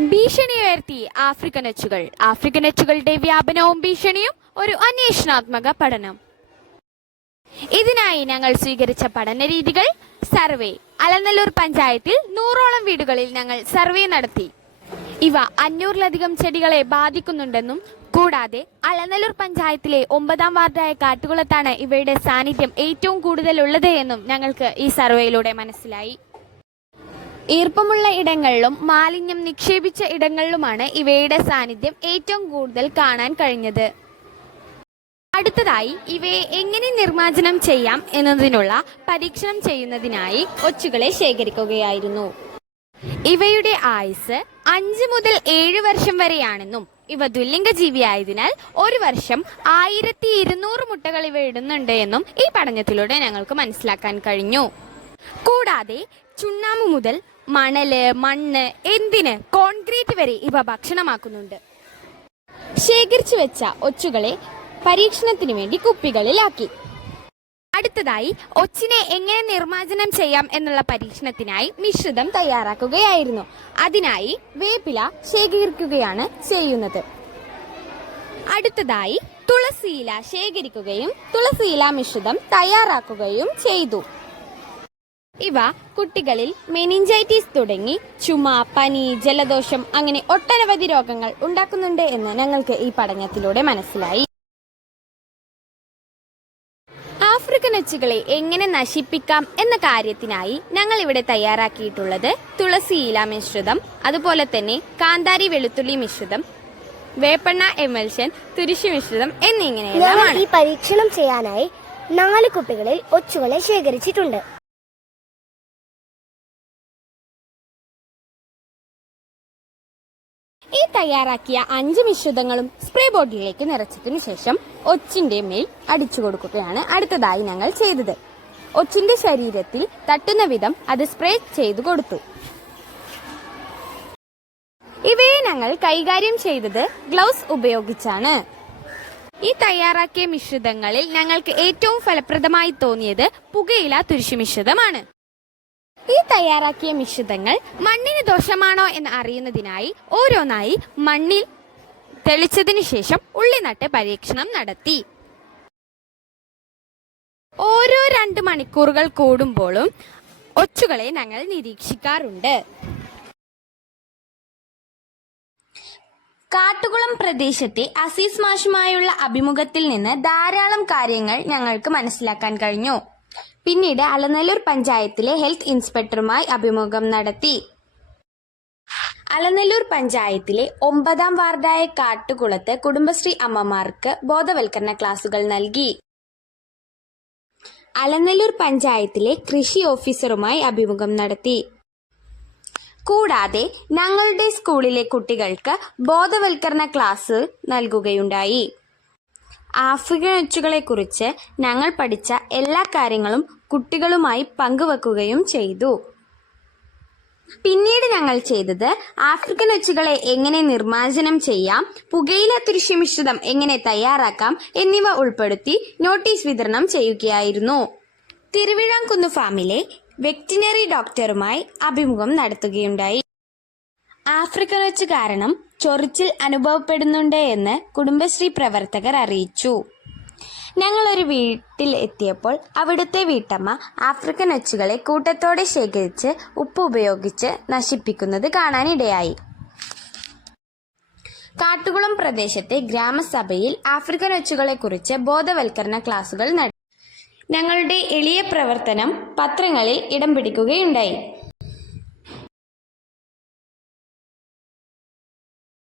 ഭീഷണി ഉയർത്തി African അച്ചുകൾ African അച്ചുകളുടെ വ്യാപനവും ഭീഷണിയും ഒരു അന്വേഷണാത്മക പഠനം. ഇതിനായി ഞങ്ങൾ സ്വീകരിച്ച പഠന രീതികൾ സർവേ. അലനല്ലൂർ പഞ്ചായത്തിൽ നൂറോളം വീടുകളിൽ ഞങ്ങൾ സർവേ നടത്തി. ഇവ അഞ്ഞൂറിലധികം ചെടികളെ ബാധിക്കുന്നുണ്ടെന്നും കൂടാതെ അലനല്ലൂർ പഞ്ചായത്തിലെ ഒമ്പതാം വാർഡായ കാട്ടുകുളത്താണ് ഇവയുടെ സാന്നിധ്യം ഏറ്റവും കൂടുതലുള്ളത് എന്നും ഞങ്ങൾക്ക് ഈ സർവേയിലൂടെ മനസ്സിലായി. ഈർപ്പമുള്ള ഇടങ്ങളിലും മാലിന്യം നിക്ഷേപിച്ച ഇടങ്ങളിലുമാണ് ഇവയുടെ സാന്നിധ്യം ഏറ്റവും കൂടുതൽ കാണാൻ കഴിഞ്ഞത്. അടുത്തതായി ഇവയെ എങ്ങനെ നിർമ്മാർജനം ചെയ്യാം എന്നതിനുള്ള പരീക്ഷണം ചെയ്യുന്നതിനായി ഒച്ചുകളെ ശേഖരിക്കുകയായിരുന്നു. ഇവയുടെ ആയുസ് അഞ്ച് മുതൽ ഏഴ് വർഷം വരെയാണെന്നും ഇവ ദുല്ലിംഗ ജീവിയായതിനാൽ ഒരു വർഷം ആയിരത്തി ഇരുന്നൂറ് മുട്ടകൾ ഇവ ഇടുന്നുണ്ട് എന്നും ഈ പഠനത്തിലൂടെ ഞങ്ങൾക്ക് മനസ്സിലാക്കാൻ കഴിഞ്ഞു. കൂടാതെ ചുണ്ണാമ്പ് മുതൽ മണൽ മണ്ണ് എന്തിന് കോൺക്രീറ്റ് വരെ ഇവ ഭക്ഷണമാക്കുന്നുണ്ട്. ശേഖരിച്ചു വെച്ച ഒച്ചുകളെ പരീക്ഷണത്തിന് വേണ്ടി കുപ്പികളിലാക്കി. അടുത്തതായി ഒച്ചിനെ എങ്ങനെ നിർമ്മാർജനം ചെയ്യാം എന്നുള്ള പരീക്ഷണത്തിനായി മിശ്രിതം തയ്യാറാക്കുകയായിരുന്നു. അതിനായി വേപ്പില ശേഖരിക്കുകയാണ് ചെയ്യുന്നത്. അടുത്തതായി തുളസിയില ശേഖരിക്കുകയും തുളസിയില മിശ്രിതം തയ്യാറാക്കുകയും ചെയ്തു. ഇവ കുട്ടികളിൽ മെനിഞ്ചൈറ്റിസ് തുടങ്ങി ചുമ പനി ജലദോഷം അങ്ങനെ ഒട്ടനവധി രോഗങ്ങൾ ഉണ്ടാക്കുന്നുണ്ട് എന്ന് ഞങ്ങൾക്ക് ഈ പഠനത്തിലൂടെ മനസ്സിലായി. ആഫ്രിക്കൻ ഒച്ചുകളെ എങ്ങനെ നശിപ്പിക്കാം എന്ന കാര്യത്തിനായി ഞങ്ങൾ ഇവിടെ തയ്യാറാക്കിയിട്ടുള്ളത് തുളസി ഇല മിശ്രിതം അതുപോലെ തന്നെ കാന്താരി വെളുത്തുള്ളി മിശ്രിതം വേപ്പണ്ണ എമൽഷൻ തുരിശി മിശ്രിതം എന്നിങ്ങനെയാണ് ഈ പരീക്ഷണം ചെയ്യാനായി നാല് കുട്ടികളിൽ ഒച്ചുകളെ ശേഖരിച്ചിട്ടുണ്ട്. ഈ തയ്യാറാക്കിയ അഞ്ച് മിശ്രിതങ്ങളും സ്പ്രേ ബോട്ടിലേക്ക് നിറച്ചതിനു ശേഷം ഒച്ചിന്റെ മേൽ അടിച്ചു കൊടുക്കുകയാണ് അടുത്തതായി ഞങ്ങൾ ചെയ്തത്. ഒച്ചിന്റെ ശരീരത്തിൽ തട്ടുന്ന വിധം അത് സ്പ്രേ ചെയ്തു കൊടുത്തു. ഇവയെ ഞങ്ങൾ കൈകാര്യം ചെയ്തത് ഗ്ലൗസ് ഉപയോഗിച്ചാണ്. ഈ തയ്യാറാക്കിയ മിശ്രിതങ്ങളിൽ ഞങ്ങൾക്ക് ഏറ്റവും ഫലപ്രദമായി തോന്നിയത് പുകയില തുരിശു മിശ്രിതമാണ്. ഈ തയ്യാറാക്കിയ മിശ്രിതങ്ങൾ മണ്ണിന് ദോഷമാണോ എന്ന് അറിയുന്നതിനായി ഓരോന്നായി മണ്ണിൽ തെളിച്ചതിനു ശേഷം ഉള്ളി നട്ട് പരീക്ഷണം നടത്തി. ഓരോ രണ്ട് മണിക്കൂറുകൾ കൂടുമ്പോഴും ഒച്ചുകളെ ഞങ്ങൾ നിരീക്ഷിക്കാറുണ്ട്. കാട്ടുകുളം പ്രദേശത്തെ അസീസ് മാഷുമായുള്ള അഭിമുഖത്തിൽ നിന്ന് ധാരാളം കാര്യങ്ങൾ ഞങ്ങൾക്ക് മനസ്സിലാക്കാൻ കഴിഞ്ഞു. പിന്നീട് അലനല്ലൂർ പഞ്ചായത്തിലെ ഹെൽത്ത് ഇൻസ്പെക്ടറുമായി അഭിമുഖം നടത്തി. അലനല്ലൂർ പഞ്ചായത്തിലെ ഒമ്പതാം വാർഡായ കാട്ടുകുളത്ത് കുടുംബശ്രീ അമ്മമാർക്ക് ബോധവൽക്കരണ ക്ലാസുകൾ നൽകി. അലനല്ലൂർ പഞ്ചായത്തിലെ കൃഷി ഓഫീസറുമായി അഭിമുഖം നടത്തി. കൂടാതെ ഞങ്ങളുടെ സ്കൂളിലെ കുട്ടികൾക്ക് ബോധവൽക്കരണ ക്ലാസ് നൽകുകയുണ്ടായി. ആഫ്രിക്കൻ ഒച്ചുകളെക്കുറിച്ച് ഞങ്ങൾ പഠിച്ച എല്ലാ കാര്യങ്ങളും കുട്ടികളുമായി പങ്കുവെക്കുകയും ചെയ്തു. പിന്നീട് ഞങ്ങൾ ചെയ്തത് ആഫ്രിക്കൻ ഒച്ചുകളെ എങ്ങനെ നിർമ്മാർജനം ചെയ്യാം പുകയില തുരിശു മിശ്രിതം എങ്ങനെ തയ്യാറാക്കാം എന്നിവ ഉൾപ്പെടുത്തി നോട്ടീസ് വിതരണം ചെയ്യുകയായിരുന്നു. തിരുവിഴാംകുന്ന് ഫാമിലെ വെറ്റിനറി ഡോക്ടറുമായി അഭിമുഖം നടത്തുകയുണ്ടായി. ആഫ്രിക്കൻ ഒച്ച് കാരണം ചൊറിച്ചിൽ അനുഭവപ്പെടുന്നുണ്ട് എന്ന് കുടുംബശ്രീ പ്രവർത്തകർ അറിയിച്ചു. ഞങ്ങൾ ഒരു വീട്ടിൽ എത്തിയപ്പോൾ അവിടുത്തെ വീട്ടമ്മ ആഫ്രിക്കൻ ഒച്ചുകളെ കൂട്ടത്തോടെ ശേഖരിച്ച് ഉപ്പ് ഉപയോഗിച്ച് നശിപ്പിക്കുന്നത് കാണാനിടയായി. കാട്ടുകുളം പ്രദേശത്തെ ഗ്രാമസഭയിൽ ആഫ്രിക്കൻ ഒച്ചുകളെക്കുറിച്ച് ബോധവൽക്കരണ ക്ലാസുകൾ നടത്തി ഞങ്ങളുടെ എളിയ പ്രവർത്തനം പത്രങ്ങളിൽ ഇടം പിടിക്കുകയുണ്ടായി.